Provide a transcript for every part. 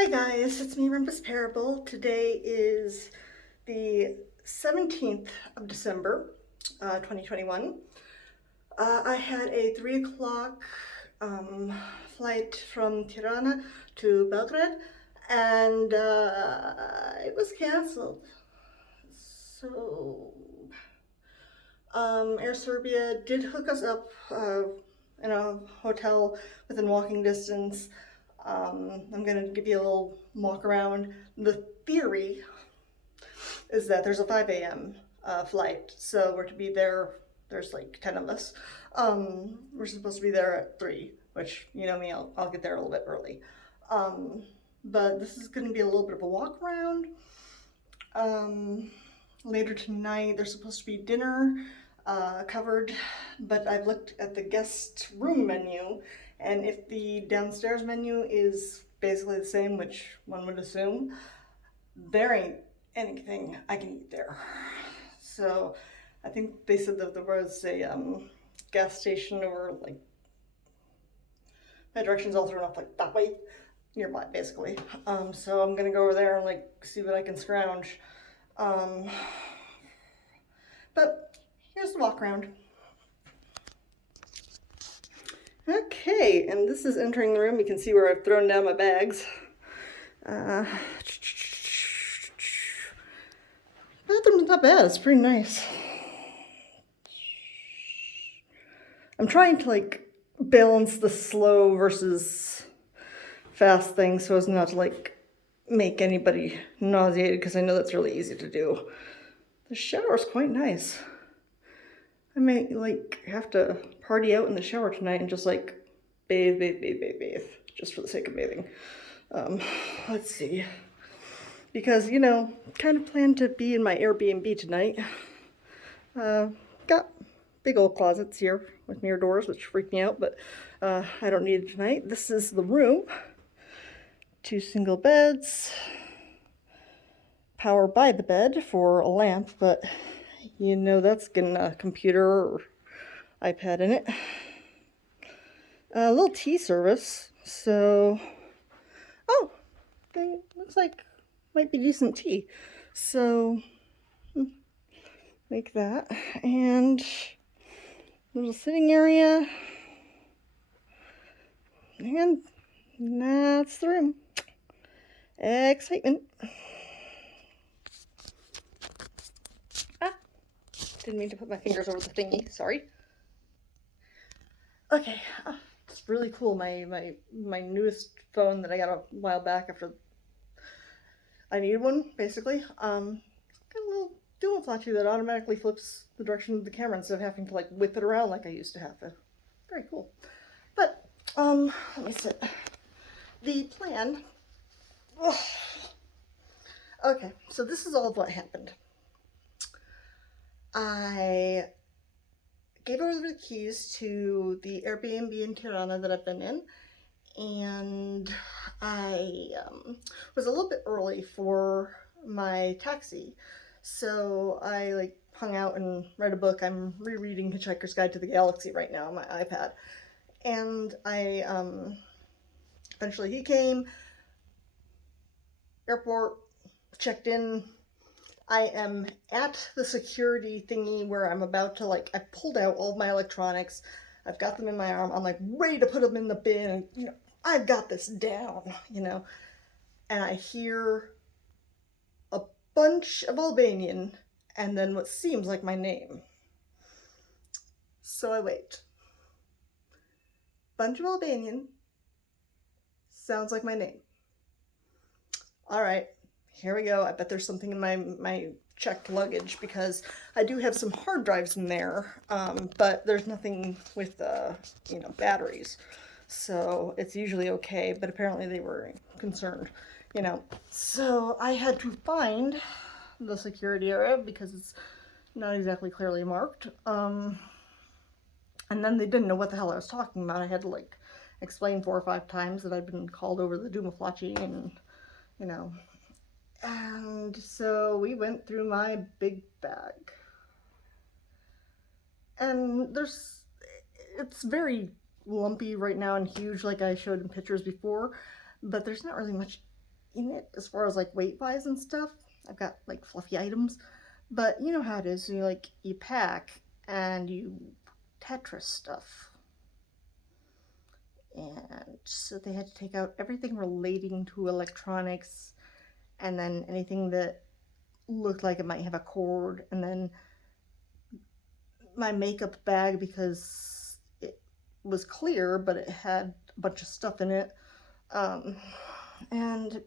Hi guys, it's me, Rumpus Parable. Today is the 17th of December, 2021. I had a 3 o'clock flight from Tirana to Belgrade, and it was canceled. So, AirSerbia did hook us up in a hotel within walking distance. I'm gonna give you a little walk around. The theory is that there's a 5 a.m. Flight, so we're to be there. There's like 10 of us. We're supposed to be there at 3, which, you know me, I'll get there a little bit early. But this is gonna be a little bit of a walk around. Later tonight, there's supposed to be dinner covered, but I've looked at the guest room menu, and if the downstairs menu is basically the same, which one would assume, there ain't anything I can eat there. So I think they said that there was a gas station over, like, my directions all thrown off like that way, nearby basically. So I'm gonna go over there and like see what I can scrounge. But here's the walk around. Okay, and this is entering the room. You can see where I've thrown down my bags. Bathroom's not bad, it's pretty nice. I'm trying to like balance the slow versus fast thing so as not to like make anybody nauseated, because I know that's really easy to do. The shower's quite nice. I may like have to party out in the shower tonight and just like bathe, just for the sake of bathing. Let's see. Because, you know, kind of planned to be in my Airbnb tonight. Got big old closets here with mirror doors, which freak me out, but I don't need it tonight. This is the room. 2 single beds. Power by the bed for a lamp, but you know that's getting a computer or iPad in it. A little tea service, so oh, looks like might be decent tea. So make that, and little sitting area, and that's the room. Excitement. Didn't mean to put my fingers over the thingy, sorry. Okay, it's really cool. My newest phone that I got a while back after I needed one, basically. Got a little dual flashy that automatically flips the direction of the camera instead of having to like whip it around like I used to have to. Very cool. But let me sit. The plan. Ugh. Okay, so this is all of what happened. I gave over the keys to the Airbnb in Tirana that I've been in, and I was a little bit early for my taxi, so I like hung out and read a book. I'm rereading Hitchhiker's Guide to the Galaxy right now on my iPad, and I eventually he came, airport, checked in. I am at the security thingy where I'm about to like, I pulled out all of my electronics. I've got them in my arm. I'm like ready to put them in the bin. You know, I've got this down, you know. And I hear a bunch of Albanian and then what seems like my name. So I wait. Bunch of Albanian. Sounds like my name. All right. Here we go. I bet there's something in my checked luggage, because I do have some hard drives in there, but there's nothing with you know, batteries, so it's usually okay. But apparently they were concerned, you know. So I had to find the security area because it's not exactly clearly marked. And then they didn't know what the hell I was talking about. I had to like explain 4 or 5 times that I'd been called over the Dumaflachi, and you know. And so we went through my big bag. And it's very lumpy right now and huge like I showed in pictures before, but there's not really much in it as far as like weight-wise and stuff. I've got like fluffy items, but you know how it is. You pack and you Tetris stuff, and so they had to take out everything relating to electronics, and then anything that looked like it might have a cord, and then my makeup bag because it was clear, but it had a bunch of stuff in it. Um, and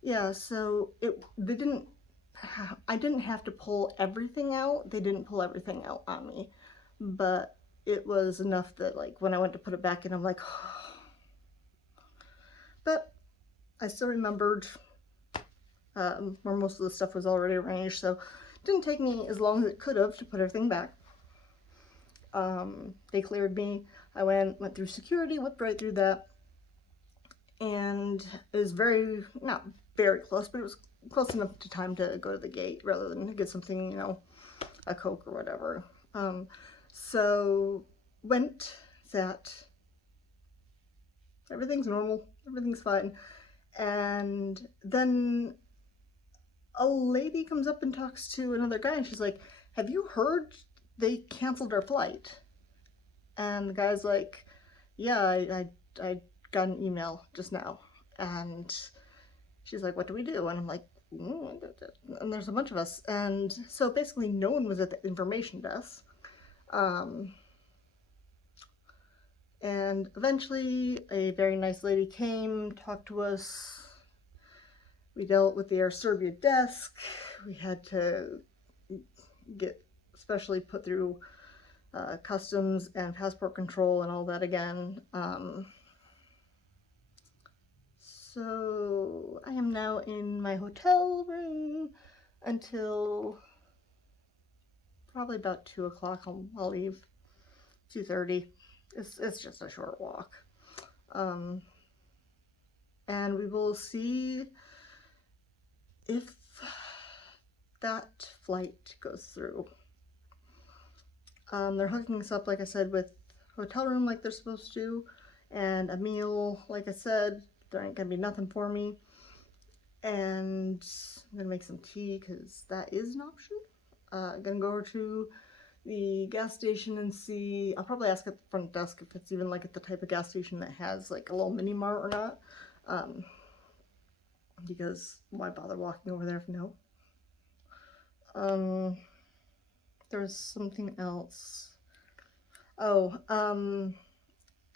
yeah, so they didn't. I didn't have to pull everything out. They didn't pull everything out on me, but it was enough that like when I went to put it back in, I'm like, but I still remembered where most of the stuff was already arranged, so it didn't take me as long as it could have to put everything back. They cleared me. I went through security, whipped right through that, and it was not very close, but it was close enough to time to go to the gate rather than to get something, a Coke or whatever. So went, sat, everything's normal, everything's fine. And then a lady comes up and talks to another guy, and she's like, have you heard they canceled our flight? And the guy's like, yeah, I got an email just now. And she's like, what do we do? And I'm like, and there's a bunch of us. And so basically no one was at the information desk. And eventually a very nice lady came, talked to us. We dealt with the AirSerbia desk. We had to get specially put through customs and passport control and all that again. So I am now in my hotel room until probably about 2 o'clock. I'll leave 2:30. It's just a short walk. And we will see if that flight goes through. They're hooking us up, like I said, with hotel room like they're supposed to, and a meal, like I said. There ain't gonna be nothing for me. And I'm gonna make some tea because that is an option. I'm gonna go over to the gas station and see. I'll probably ask at the front desk if it's even like at the type of gas station that has like a little mini mart or not. Because why bother walking over there if no? There's something else.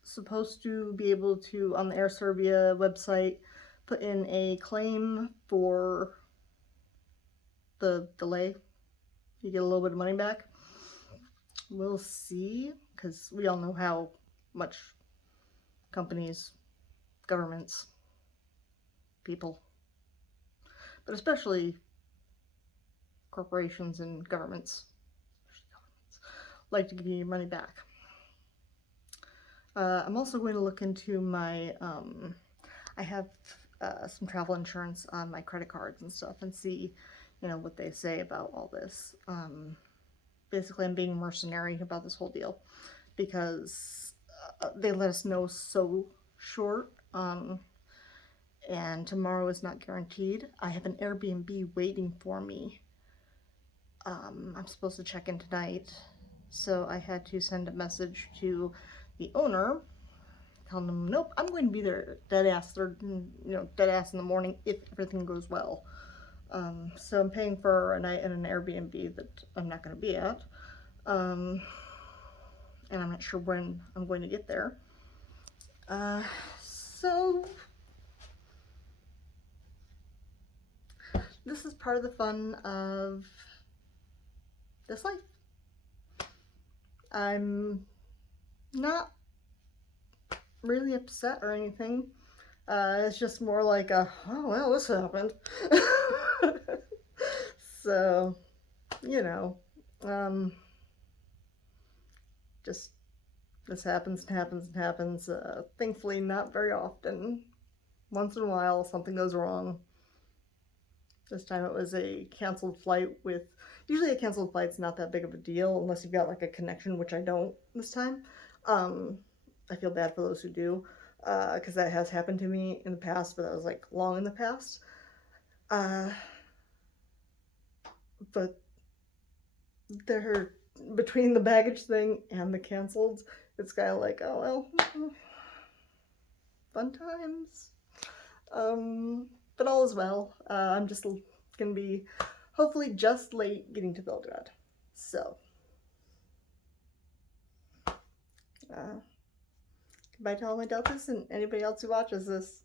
Supposed to be able to, on the AirSerbia website, put in a claim for the delay. You get a little bit of money back. We'll see, because we all know how much companies, governments, people, but especially corporations and governments like to give you your money back. I'm also going to look into my, I have some travel insurance on my credit cards and stuff and see, what they say about all this. Basically, I'm being mercenary about this whole deal because they let us know so short, and tomorrow is not guaranteed. I have an Airbnb waiting for me. I'm supposed to check in tonight, so I had to send a message to the owner telling them, nope, I'm going to be there dead ass in the morning if everything goes well. So I'm paying for a night in an Airbnb that I'm not going to be at, and I'm not sure when I'm going to get there. So this is part of the fun of this life. I'm not really upset or anything. It's just more like oh well, this happened. So, just this happens and happens and happens. Thankfully, not very often. Once in a while, something goes wrong. This time it was a canceled flight with. Usually, a canceled flight's not that big of a deal unless you've got like a connection, which I don't this time. I feel bad for those who do. because that has happened to me in the past, but that was like long in the past. Uh, but they're between the baggage thing and the canceled. It's kind of like, oh well, fun times. But all is well. I'm just gonna be hopefully just late getting to Belgrade. So, goodbye to all my deltas and anybody else who watches this.